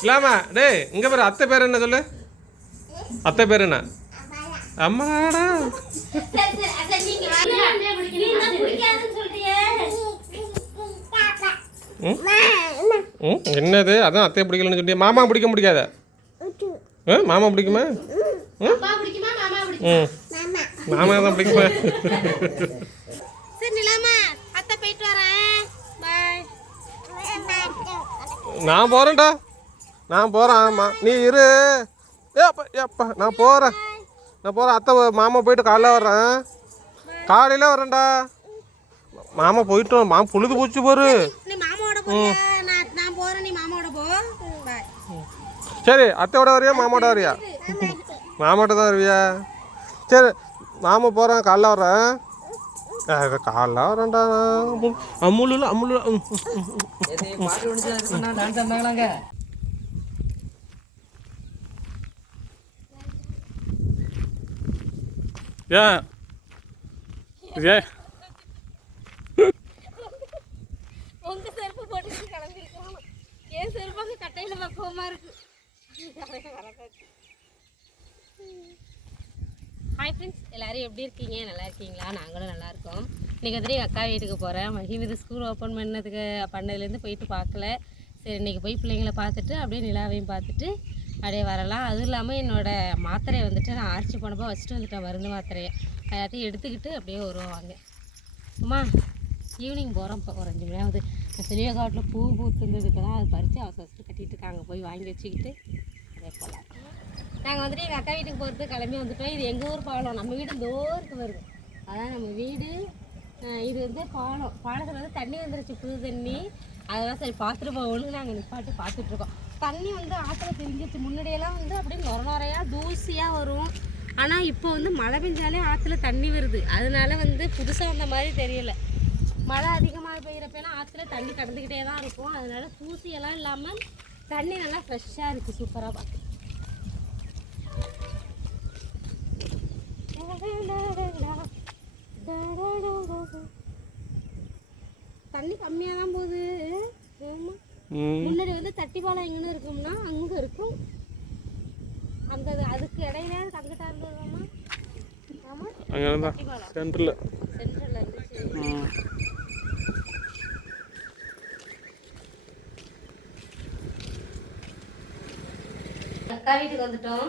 இல்லாமா டேய் இங்க பேர் அத்தை பேர் என்ன சொல்லு? அத்தை பேர் என்ன? அம்மாடா. என்னது? அதான் அத்தையை பிடிக்கலன்னு சொல்லிட்டு மாமா பிடிக்க முடியாத? மாமா பிடிக்குமா? ம். மாமா தான் பிடிக்குமா? நான் போகிறேன்டா நான் போகிறேன் ஆமாம் நீ இரு. ஏப்பா ஏப்பா நான் போகிறேன் நான் போகிறேன் அத்தை மாமா போயிட்டு காலைல வர்றேன். காலையில் வரேன்டா மாமா போயிட்டு வா. மாமா புழுது போச்சு பாரு. நீ மாமாவோட போறியா நான் நான் போறேன் நீ மாமாவோட போ. பாய் சரி அத்தையோட வரியா மாமாவோட வரியா? மாமாட்ட தான் வருவியா? சரி மாமா போகிறேன் காலைல வர்றேன். காலைல வரேன்டா அம்முல அம்முல ம், ம், ம். இது பாட்டு முடிச்சு இது பண்ணா டான்ஸ் ஆடினாங்களாங்க ஏன் ஏன் உங்க செருப்பு போட்டு கிளம்பிருக்கோம் என் செருப்பாங்க கட்டையில பக்குவமா இருக்கு. ஹாய் ஃப்ரெண்ட்ஸ் எல்லாரும் எப்படி இருக்கீங்க? நல்லா இருக்கீங்களா? நாங்களும் நல்லா இருக்கோம். இன்றைக்கி வந்துட்டு எங்கள் அக்கா வீட்டுக்கு போகிறேன் மகிமிது ஸ்கூல் ஓப்பன் பண்ணதுக்கு பண்ணதுலேருந்து போயிட்டு பார்க்கல. சரி இன்றைக்கி போய் பிள்ளைங்கள பார்த்துட்டு அப்படியே நிலாவையும் பார்த்துட்டு அப்படியே வரலாம். அதுவும் இல்லாமல் என்னோடய மாத்திரையை வந்துட்டு நான் ஆர்ச்சி போனப்போ வச்சுட்டு வந்துட்டேன் மருந்து மாத்திரையை. எல்லாத்தையும் எடுத்துக்கிட்டு அப்படியே வருவாங்க. அம்மா ஈவினிங் போகிறோம் இப்போ. ஒரு அஞ்சு மணி ஆகுது. காட்டில் பூ பூத்துருந்ததுக்கு தான். அது பறித்து அவசர அவசரம் கட்டிகிட்டு இருக்காங்க. போய் வாங்கி வச்சுக்கிட்டு அதே போல் நாங்கள் வந்துட்டு எங்கள் அக்கா வீட்டுக்கு போகிறதுக்கு கிளம்பி வந்துட்டோம். இது எங்கள் ஊர் பாலம். நம்ம வீடு தோருக்கு வருது. அதான் நம்ம வீடு. இது வந்து பாலம். பாலத்தில் வந்து தண்ணி வந்துருச்சு. புது தண்ணி. அதெல்லாம் சரி பார்த்துட்டு போகணும்னு நாங்கள் நிப்பாட்டு பார்த்துட்ருக்கோம் தண்ணி வந்து ஆற்றுல தெரிஞ்சிச்சு முன்னாடியெல்லாம் வந்து அப்படியே நொர நொறையாக தூசியாக வரும். ஆனால் இப்போ வந்து மழை பெஞ்சாலே ஆற்றுல தண்ணி வருது. அதனால வந்து புதுசாக வந்த மாதிரி தெரியல. மழை அதிகமாக பெய்கிறப்பெல்லாம் ஆற்றுல தண்ணி கடந்துக்கிட்டே தான் இருக்கும். அதனால தூசியெல்லாம் இல்லாமல் தண்ணி நல்லா ஃப்ரெஷ்ஷாக இருக்குது சூப்பராக பார்த்து தண்ணி கம்மியாக தான் போகுது. ஆமா. முன்னாடி வந்து தட்டிப்பாலம் எங்கன்னு இருக்கும்னா அங்கே இருக்கும். அந்த அதுக்கு இடையில தங்கிட்டா இருந்ததுமா ஆமாம் அங்கே இருந்தா தட்டிப்பாலம். சென்டரில் சென்ட்ரலில் இருந்துச்சு ம். அக்கா வீட்டுக்கு வந்துட்டோம்.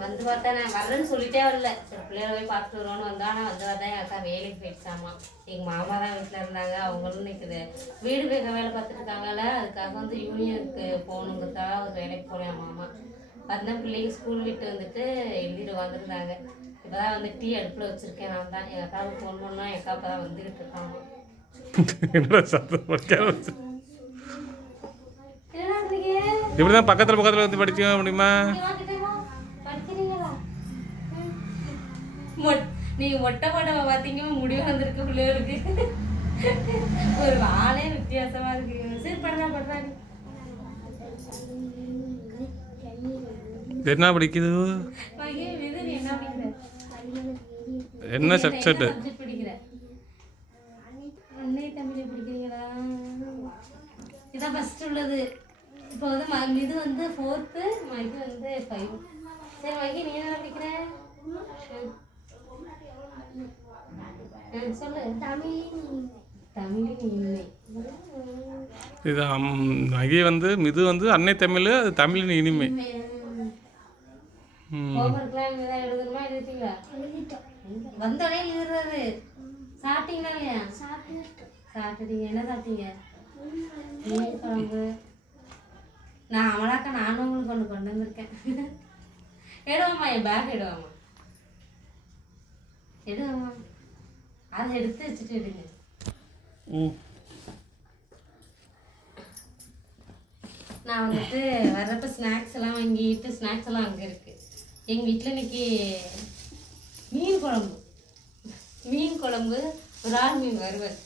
வந்து பார்த்தா நான் வரேன்னு சொல்லிட்டே வரல. பிள்ளைகளை போய் பார்த்துட்டு வருவோன்னு வந்தா ஆனால் வந்து பார்த்தா எங்கள் அக்கா வேலைக்கு போயிடுச்சாமா. எங்கள் மாமா தான் வீட்டில் இருந்தாங்க அவங்களும் நிற்குது வீடு போய் வேலை பார்த்துட்டு இருக்காங்கல்ல அதுக்காக வந்து யூனியனுக்கு போகணுங்கிறதுக்காக ஒரு வேலைக்கு போனேன் மாமா. வந்தேன் பிள்ளைங்க ஸ்கூல் விட்டு வந்துட்டு எழுதிட்டு வந்திருந்தாங்க இப்போ தான் வந்து டீ அடுப்பில் வச்சுருக்கேன் நான் தான். எங்கள் அக்காவுக்கு ஃபோன் பண்ணோம் எங்கள் அக்கா இப்போ தான் வந்துக்கிட்டு இருக்காங்க என்னடா சத்தம் வைக்காம வச்சு. என்னடா இருக்கீங்க இப்படி தான் பக்கத்தில் பக்கத்தில் வந்து படிக்க முடியுமா? மொட்- நீங்க மொட்டை படவை பார்த்தீங்க முடிவு வந்திருக்கு பிள்ளைகளுக்கு. ஒரு ஆளே வித்தியாசமா இருக்கு. சரி படுறா நீ. என்ன படிக்குது? மகே, நீ என்ன சப்ஜெக்ட்? அன்னை தமிழ் படிக்கிறீங்களா? இதான் ஃபர்ஸ்ட் உள்ளது. இப்போ வந்து ம- இது வந்து ஃபோர்த்து இது வந்து ஃபைவ் சரி மகி நீ என்ன படிக்கிற? இது அம்- மகி வந்து இது வந்து அன்னை தமிழ் அது தமிழின் இனிமை. வந்தோடனே எழுதுறது. சாப்பிட்டீங்களா இல்லையா? சாப்பிட்டுட்டீங்க. என்ன சாப்பிட்டீங்க? குழம்பு நான் அமலாக்கா நானும் உங்களுக்கு ஒன்று கொண்டு வந்திருக்கேன். எடுவாம்மா என் பேக் எடுவாம்மா. அதை எடுத்து வச்சுட்டு எடுங்க. ம். நான் வந்துட்டு வர்றப்ப ஸ்நாக்ஸ் எல்லாம் வாங்கிட்டு ஸ்நாக்ஸ் எல்லாம் அங்கே இருக்கு. எங்கள் வீட்டில் இன்னைக்கு மீன் குழம்பு. மீன் குழம்பு விரால் மீன் வறுவல்.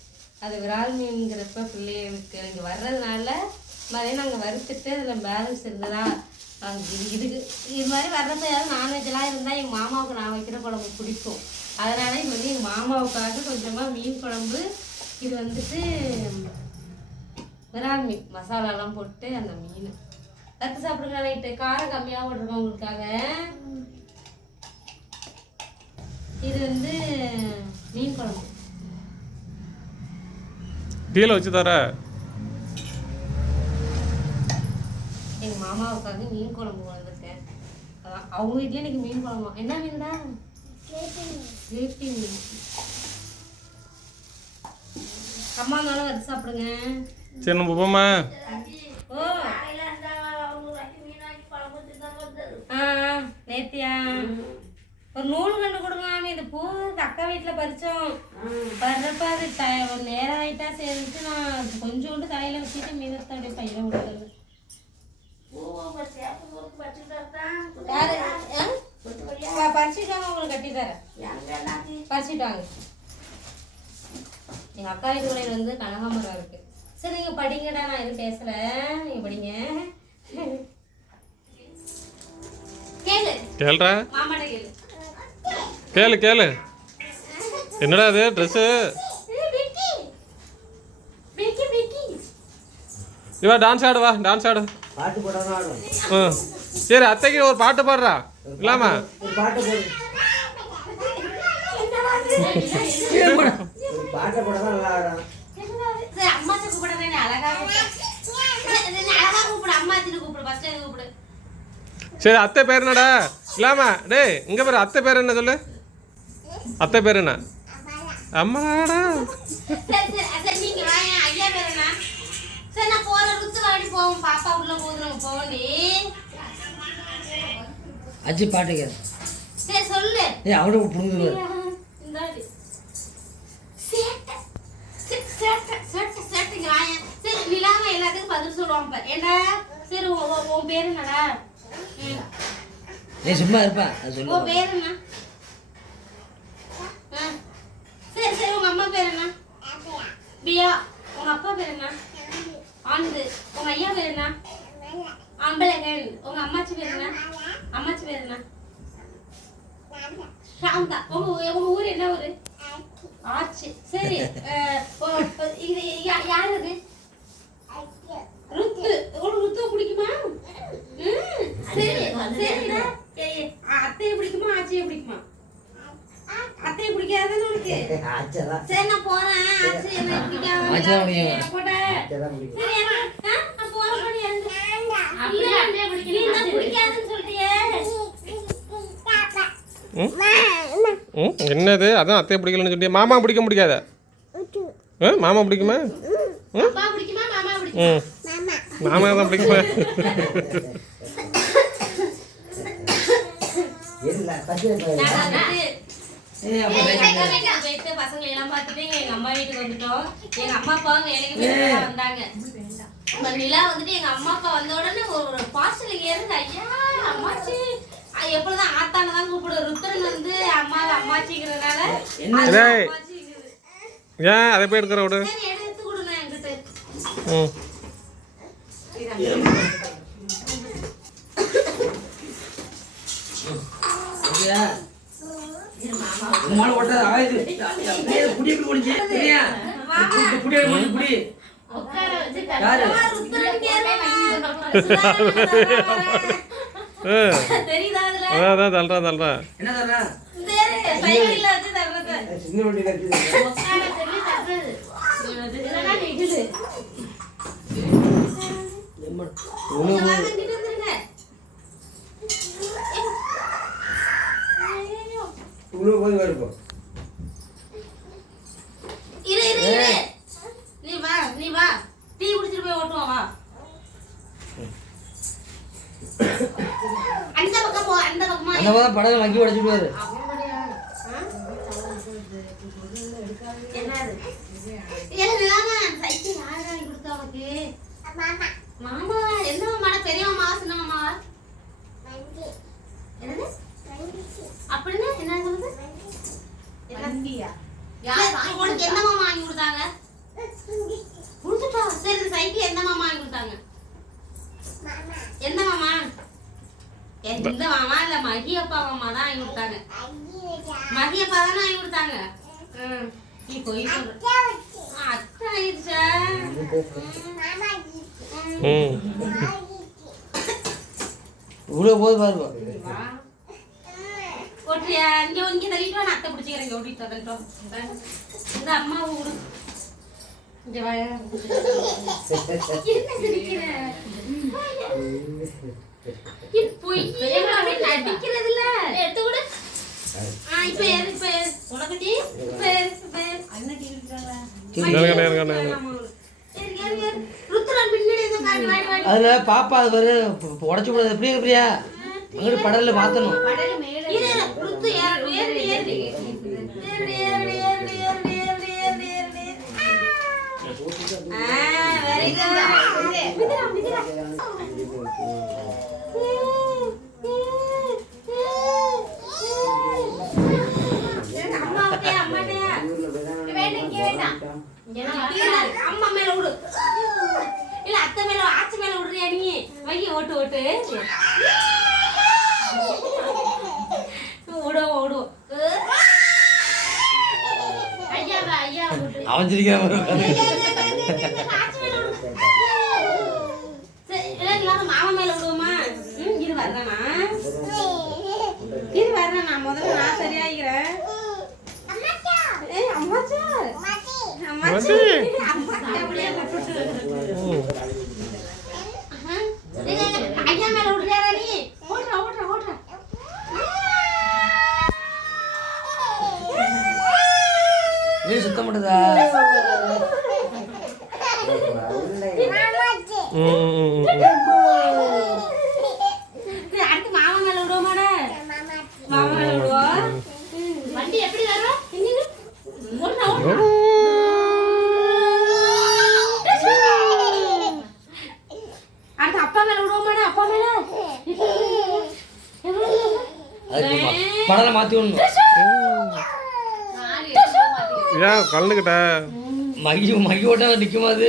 அது விரால் மீன்ங்கிறப்ப பிள்ளைகளுக்கு இங்கே வர்றதுனால மதியம் நாங்கள் வறுத்துட்டு அதில் பேலன்ஸ் இருந்ததா? இதுக்கு இது மாதிரி வர்றப்ப ஏதாவது நான்வெஜ்லாம் இருந்தால் எங்கள் மாமாவுக்கு நான் வைக்கிற குழம்பு பிடிக்கும். அதனால இது வந்து எங்கள் மாமாவுக்காக கொஞ்சமாக மீன் குழம்பு இது வந்துட்டு விரால் மீன் மசாலாலாம் போட்டு அந்த மீன். ரத்து சாப்பிடுங்க நைட்டு. காரம் கம்மியாக போட்டிருக்கோம் உங்களுக்காக. இது வந்து மீன் குழம்பு. கீழே வச்சு தர. எங்கள் மாமாவுக்காக மீன் குழம்பு வந்திருக்கேன் அவங்க வீட்லேயே இன்னைக்கு மீன் குழம்பு. என்ன மீன்டா வேட்டி மீன் அம்மா இருந்தாலும் வறுத்து சாப்பிடுங்க. சரி நம்ம போமா ஓ. நேத்தியா. ஒரு நூல் கண்டு கொடுங்க மாமி. இந்த பூ அக்கா வீட்டில் பறிச்சோம். வர்றப்ப அது ஒரு நேரம் ஆயிட்டா சரின்ட்டு நான் கொஞ்சோண்டு தலையில வச்சுட்டு மீதத்தை அப்படியே பையில? ப- பறிச்சுட்டு வாங்க உங்களுக்கு கட்டி தரேன். பறிச்சுட்டு வாங்க. எங்கள் அக்கா வீட்டு வந்து கனகாமரம் இருக்கு. சரி நீங்கள் படிங்கடா நான் எதுவும் பேசல. நீங்கள் படிங்க. கேளு. கேளுடா. கேளு. கேளு கேளு. என்னடா அது ட்ரெஸ்ஸு ஏய், விக்கி. விக்கி, விக்கி. இவா டான்ஸ் ஆடு வா டான்ஸ் ஆடு. பாட்டு போடாதான் சரி அத்தைக்கு ஒரு பாட்டு பாடுறா. இல்லாம? ஒரு பாட்டு போடு. நல்லா ஆடும் கூப்பிடுறேன், அழகா அழகா கூப்பிடு, கூப்பிடு, கூப்பிடு. சரி அத்தை பேர் என்னடா? இல்லாம? டேய் இங்க பேர் அத்தை பேர் என்ன சொல்லு? அத்தை பேர் என்ன? அம்மாடா. சரி, நான் போறேன், ருத்து வாடி போவோம், பாப்பா உள்ள போகுது, நம்ம போவோண்டி. அஜி பாட்டு கேளு சரி, சொல்லு. ஏய் அவனுக்கு புரிஞ்சு இந்தாடி. சேட்டை. சேட்டை. சரி, நிலாவை எல்லாத்துக்கும் பதில் சொல்லுவான் பாரு. என்ன? சரி, உன் உன்- உன் பேர் என்னடா. ஏய் சும்மா இருப்பா அது உன் சொல்லு பேர் என்ன. சரி சரி உங்க அம்மா பேர் என்ன பியா உங்க அப்பா பேர் என்ன ஆனது. உங்க ஐயா பேர் என்ன? அம்பலகன். உங்க அம்மாச்சி பேர் என்ன? அம்மாச்சி பேர் என்ன? சாந்தா. உங்க உங்க ஊர் என்ன ஊரு? ஆச்சு. சரி ஓ- இது யார் அது? ருத்து. உங்களுக்கு ருத்து பிடிக்குமா? சரி சரி ஏய், அத்தையை பிடிக்குமா ஆச்சியை பிடிக்குமா? அத்தையை பிடிக்காதுன்னு உனக்கு ஆச்சதான் சரி நான் போறேன். ஆச்சி எனக்கு பிடிக்காது ஆச்சிதான் பிடிக்கும். போட்டேன் ஆச்சதான் பிடிக்கும் சரி எனக்கு- ஆ, நான் போறேன் போடி, எனக்கு. இல்ல, நீ தான் பிடிக்காதுன்னு சொல்லிட்டியே ம்? ம்? என்னது? அதான் அத்தையை பிடிக்கலன்னு சொல்லி மாமா பிடிக்க முடியாத? ஆ மாமா பிடிக்குமா? ம்? அப்பா பிடிக்குமா? மாமா பிடிக்குமா? ம். மாமா. தான் பிடிக்குமா? இல்ல பசங்களை எல்லாம் பார்த்துட்டு எங்க அம்மா வீட்டுக்கு வந்துட்டோம். எங்க அம்மா அப்பாவும் வேலைக்கு வந்தாங்க. நிலா வந்துட்டு எங்க அம்மா அப்பா வந்த உடனே ஒரு பாஸ்டர்ல ஏறுது. ஐயா அம்மாச்சி. அஹ் எப்பொழுதும் ஆத்தான தான் கூப்பிடு ருத்ரன் வந்து அம்மா அம்மாச்சிங்கிறதுனால என்ன? அது. ஏன்? போய் எடுக்கிற விடு. சரி எடுத்து கொடுங்க என்கிட்ட. ம். சரியா உமால ஓட்டாத ஆயுது. புடி எப்படி முடிஞ்சு சரியா? புடி புடி புடி யாரு? அதான் தள்ளுறா தள்ளுறா என்ன சின்ன வண்டி. உணவு இங்க வாங்க, இங்கிட்டு வந்துருங்க. ஐயையோ. உணவு போய் வருப்போம் இரு இரு இரு. நீ வா நீ வா. டீ குடிச்சிட்டு போய் ஓட்டுவோம் வா. அந்த பக்கம் போ அந்த பக்கமா அந்த பக்கம் படகு வங்கி என்னது ஏன் இல்லாம சைக்கிள் யார் வாங்கி கொடுத்தா உனக்கு மாமா என்ன மாமா பெரிய மாமா சின்ன மாமாவா என்னது அப்படின்னா என்ன சொல்லுது என்ன யார் வாங்கி- உனக்கு என்ன மாமா வாங்கி கொடுத்தாங்க கொடுத்துட்டா சரி இந்த சைக்கிள் எந்த மாமா வாங்கி கொடுத்தாங்க எந்த மாமா எந்த மாமா இல்ல மகி அப்பா மாமா தான் வாங்கி கொடுத்தாங்க. மகி அப்பா தானே வாங்கி கொடுத்தாங்க. நீ போய் அத்தை ஆயிடுச்சா? ம். இவ்வளோ போது பாருங்க. ஓட்டுறியா இங்க இங்க தள்ளிட்டு வா, நான் அத்தை பிடிச்சிக்கிறேன். இங்க வரட்டும் இந்த அம்மா இங்க என்ன சிரிக்கிற? அதுல பாப்பா அது பாரு உடச்சு கூடாது பிரியா பிரியா அங்கிட்டு படல்ல மாத்தணும் வெரி குட் ഇങ്ങോട്ട് ഓട്ട് ഓടോ ഓടോ അവൻ ചിരിക്കാൻ அடுத்து மாமா மேல விடுவோமாடா மாமா மேல விடுவோம் வண்டி எப்படி வரும் இங்க ஓடுறா ஓடுறா அடுத்து அப்பா மேல விடுவோமாடா அப்பா மேல அதுக்கு படலை மாற்றி விடணும். ஏன் கலந்துக்கிட்ட. மைய மைய ஓட்டா நிற்குமா அது?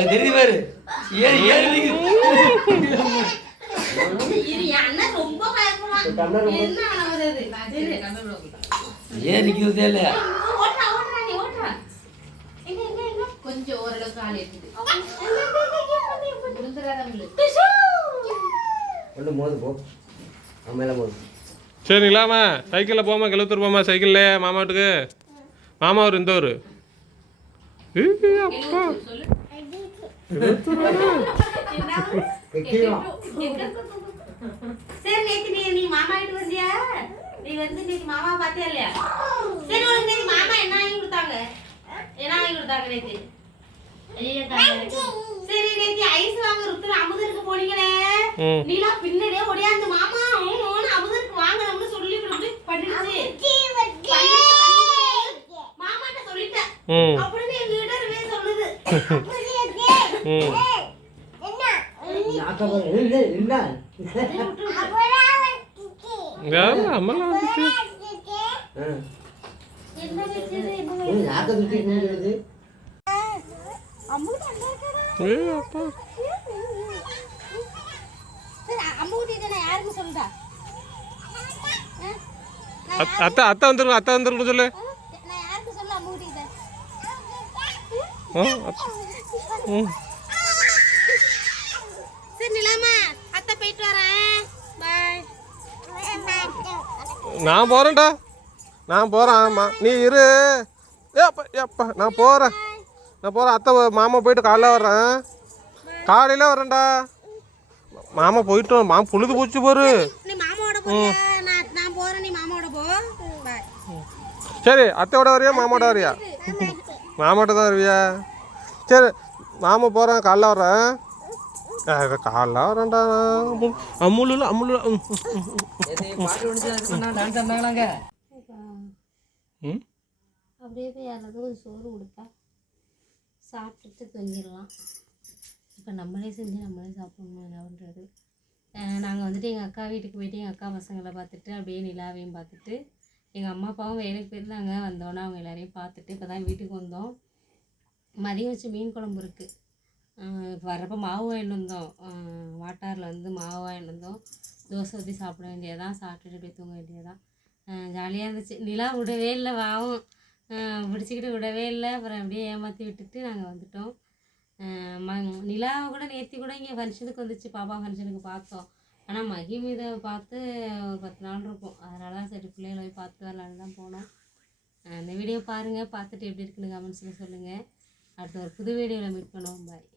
அது தெரியுது பாரு. ஏன் ஏன் ஏன் நிக்கிறது தெரியல சைக்கிளில் போமா கிளத்தூர் போமா சைக்கிளில் மாமாட்டுக்கு மாமா ஒரு இந்த ஒரு அப்பா. சரி நேத்து நீ நீ மாமா வீட்டு வந்தியா நீ வந்து நேத்து மாமா பாத்தியா இல்லையா சரி உனக்கு நேத்து மாமா என்ன வாங்கி கொடுத்தாங்க என்ன வாங்கி கொடுத்தாங்க நேத்து. சரி நேத்து ஐஸ் வாங்க அமுதருக்கு போனீங்களே நீலா பின்னாடியே ஓடியாந்து மாமா அவனு அமுதருக்கு வாங்கணும்னு சொல்லி பண்ணிடுச்சு மாமாட்ட சொல்லிட்டேன் அப்படின்னு எங்க கிட்ட சொல்லுது. அத்தை அத்தை வந்துருங்க அத்தை வந்துருங்க சொல்லு. ம். நான் போகிறேன்டா நான் போகிறேன் ஆமாம் நீ இரு. ஏப்பா ஏப்பா நான் போகிறேன் நான் போகிறேன் அத்தை மாமா போயிட்டு காலைல வர்றேன். காலையில் வரேன்டா மாமா போயிட்டு வா. மாமா புழுது போச்சு பாரு. நீ மாமாவோட போறியா நான் நான் போறேன் நீ மாமாவோட போ. பாய் சரி அத்தையோட வரியா மாமாவோட வரியா? மாமாட்ட தான் வருவியா? சரி மாமா போகிறேன் காலைல வரேன் ஒன்று டான்ஸ் ஆடினாங்களாங்க ம்? அப்படியே போய் யாராவது ஒரு சோறு கொடுத்தா சாப்பிட்டுட்டு தூங்கிடலாம். இப்போ நம்மளே செஞ்சு நம்மளே சாப்பிடணும் என்ன பண்ணுறது நாங்கள் வந்துட்டு எங்கள் அக்கா வீட்டுக்கு போயிட்டு எங்கள் அக்கா பசங்களை பார்த்துட்டு அப்படியே நிலாவையும் பார்த்துட்டு எங்கள் அம்மா அப்பாவும் வேலைக்கு போயிருந்தாங்க. வந்தோன்னே அவங்க எல்லாரையும் பார்த்துட்டு இப்போ தான் வீட்டுக்கு வந்தோம். மதியம் வச்சு மீன் குழம்பு இருக்குது வர்றப்போ மாவு வாங்கிட்டு வந்தோம். வாட்டாரில் வந்து மாவு வாங்கிட்டு வந்தோம். தோசை ஊற்றி சாப்பிட வேண்டியதான் சாப்பிட்டுட்டு போய் தூங்க வேண்டியதான் ஜாலியாக இருந்துச்சு. நிலா விடவே இல்லை வாவும் பிடிச்சிக்கிட்டு விடவே இல்லை. அப்புறம் அப்படியே ஏமாற்றி விட்டுட்டு நாங்கள் வந்துட்டோம். ம நிலாவை கூட நேற்று கூட இங்கே ஃபங்க்ஷனுக்கு வந்துச்சு. பாப்பா ஃபங்க்ஷனுக்கு பார்த்தோம். ஆனால் மகிமிதை பார்த்து ஒரு பத்து நாள் இருக்கும். அதனால தான் சரி பிள்ளைகளை போய் பார்த்து வரலான்னு தான் போனோம். அந்த இந்த வீடியோ பாருங்கள் பார்த்துட்டு எப்படி இருக்குன்னு கமெண்ட்ஸில் சொல்லுங்கள் அடுத்த ஒரு புது வீடியோவில் மீட் பண்ணுவோம். பாய்